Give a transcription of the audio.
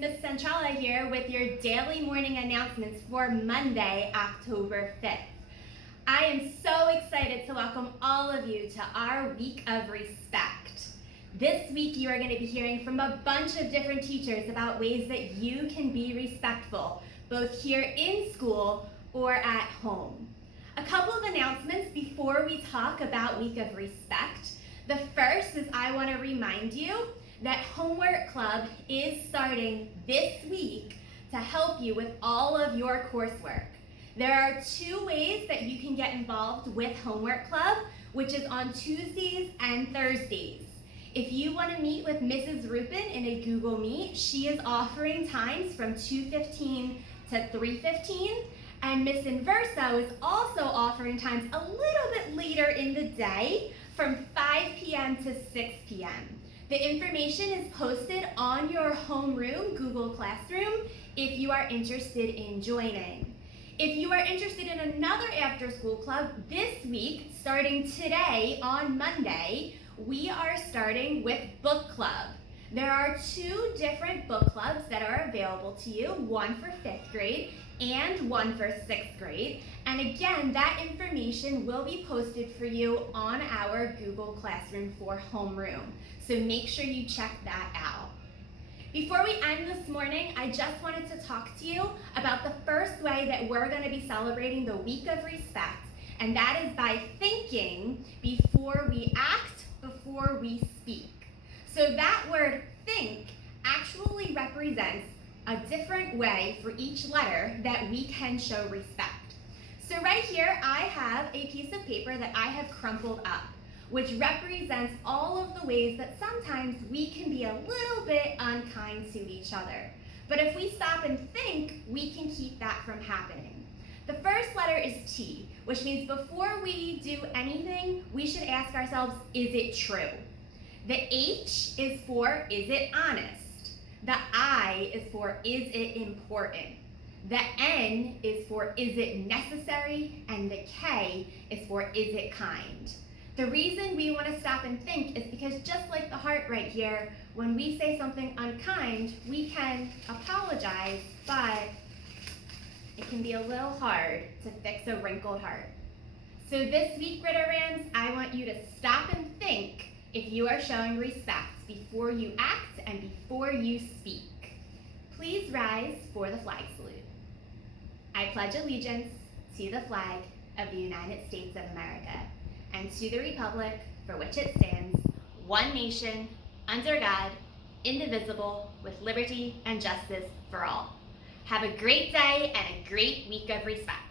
Miss Centrala here with your daily morning announcements for Monday, October 5th. I am so excited to welcome all of you to our week of respect. This week you are going to be hearing from a bunch of different teachers about ways that you can be respectful, both here in school or at home. A couple of announcements before we talk about Week of Respect. The first is I want to remind you that Homework Club is starting this week to help you with all of your coursework. There are 2 ways that you can get involved with Homework Club, which is on Tuesdays and Thursdays. If you want to meet with Mrs. Rupin in a Google Meet, she is offering times from 2:15 to 3:15, and Miss Inverso is also offering times a little bit later in the day from 5 p.m. to 6 p.m. The information is posted on your homeroom Google Classroom if you are interested in joining. If you are interested in another after-school club, this week, starting today on Monday, we are starting with Book Club. There are 2 different book clubs that are available to you, one for 5th grade and one for 6th grade. And again, that information will be posted for you on our Google Classroom for homeroom. So make sure you check that out. Before we end this morning, I just wanted to talk to you about the first way that we're going to be celebrating the Week of Respect, and that is by thinking before we act, before we speak. So that word think actually represents a different way for each letter that we can show respect. So right here I have a piece of paper that I have crumpled up, which represents all of the ways that sometimes we can be a little bit unkind to each other. But if we stop and think, we can keep that from happening. The first letter is T, which means before we do anything, we should ask ourselves, is it true? The H is for, is it honest? The I is for, is it important? The N is for, is it necessary? And the K is for, is it kind? The reason we want to stop and think is because just like the heart right here, when we say something unkind, we can apologize, but it can be a little hard to fix a wrinkled heart. So this week, Ritterrands, I want you to stop and think if you are showing respect before you act and before you speak. Please rise for the flag salute. I pledge allegiance to the flag of the United States of America and to the republic for which it stands, one nation, under God, indivisible, with liberty and justice for all. Have a great day and a great week of respect.